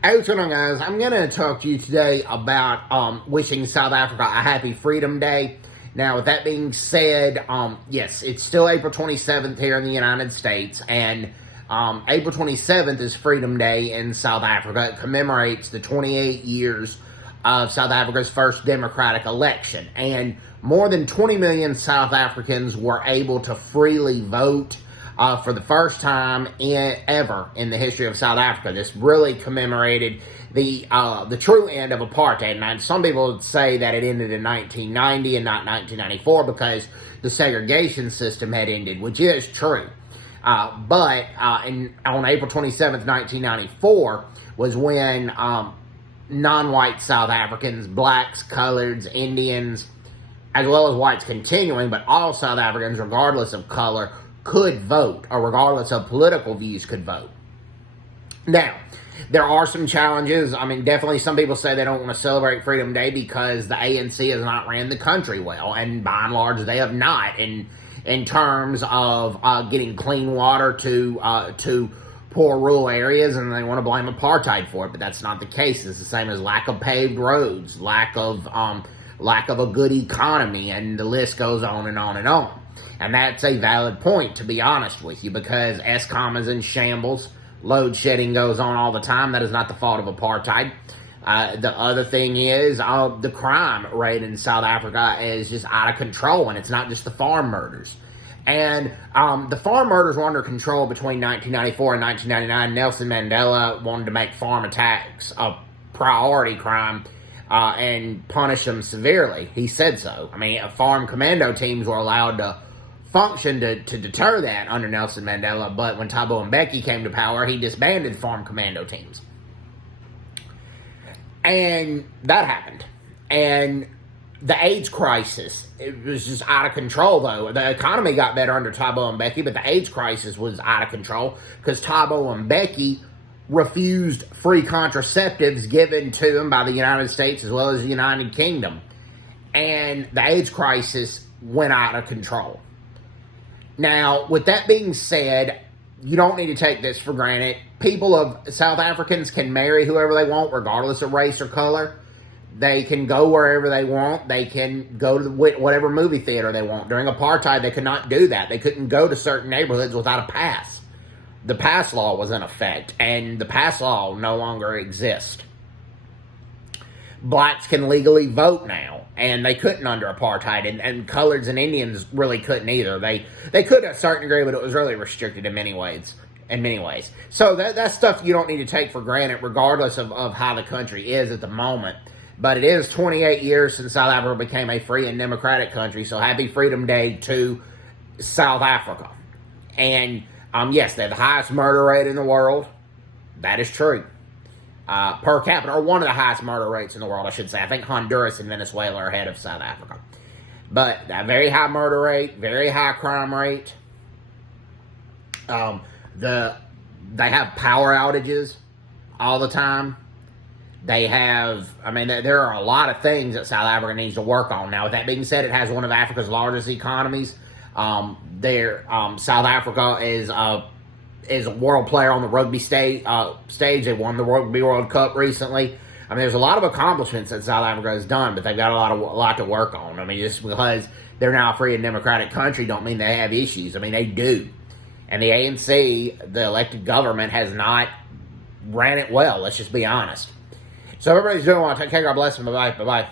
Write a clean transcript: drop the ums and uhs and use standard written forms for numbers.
Hey, what's going on, guys? I'm going to talk to you today about wishing South Africa a happy Freedom Day. Now, with that being said, yes, it's still April 27th here in the United States, and April 27th is Freedom Day in South Africa. It commemorates the 28 years of South Africa's first democratic election, and more than 20 million South Africans were able to freely vote for the first time ever in the history of South Africa. This really commemorated the true end of apartheid. And some people would say that it ended in 1990 and not 1994 because the segregation system had ended, which is true. But on April 27th, 1994 was when non-white South Africans, blacks, coloreds, Indians, as well as whites continuing, but all South Africans, regardless of color, could vote, or regardless of political views, could vote. Now, there are some challenges. I mean, definitely some people say they don't want to celebrate Freedom Day because the ANC has not ran the country well, and by and large, they have not in terms of getting clean water to poor rural areas, and they want to blame apartheid for it, but that's not the case. It's the same as lack of paved roads, lack of a good economy, and the list goes on and on and on. And that's a valid point, to be honest with you, because Eskom is in shambles. Load shedding goes on all the time. That is not the fault of apartheid. The other thing is the crime rate in South Africa is just out of control, and it's not just the farm murders. And the farm murders were under control between 1994 and 1999. Nelson Mandela wanted to make farm attacks a priority crime and punish them severely. He said so. I mean, farm commando teams were allowed to function to deter that under Nelson Mandela, but when Thabo Mbeki came to power, he disbanded farm commando teams. And that happened. And the AIDS crisis, it was just out of control, though. The economy got better under Thabo Mbeki, but the AIDS crisis was out of control because Thabo Mbeki refused free contraceptives given to him by the United States as well as the United Kingdom. And the AIDS crisis went out of control. Now, with that being said, you don't need to take this for granted. South Africans can marry whoever they want, regardless of race or color. They can go wherever they want. They can go to whatever movie theater they want. During apartheid, they could not do that. They couldn't go to certain neighborhoods without a pass. The pass law was in effect, and the pass law no longer exists. Blacks can legally vote now, and they couldn't under apartheid, and coloreds and Indians really couldn't either. They could to a certain degree, but it was really restricted in many ways. So that's stuff you don't need to take for granted, regardless of how the country is at the moment. But it is 28 years since South Africa became a free and democratic country, so happy Freedom Day to South Africa. And yes, they have the highest murder rate in the world. That is true. Per capita, or one of the highest murder rates in the world, I should say. I think Honduras and Venezuela are ahead of South Africa. But a very high murder rate, very high crime rate. They have power outages all the time. There are a lot of things that South Africa needs to work on. Now, with that being said, it has one of Africa's largest economies. South Africa is a world player on the rugby stage. They won the Rugby World Cup recently. I mean, there's a lot of accomplishments that South Africa has done, but they've got a lot to work on. I mean, just because they're now a free and democratic country don't mean they have issues. I mean, they do. And the ANC, the elected government, has not ran it well. Let's just be honest. So everybody's doing well. Take care. God bless them. Bye-bye. Bye-bye.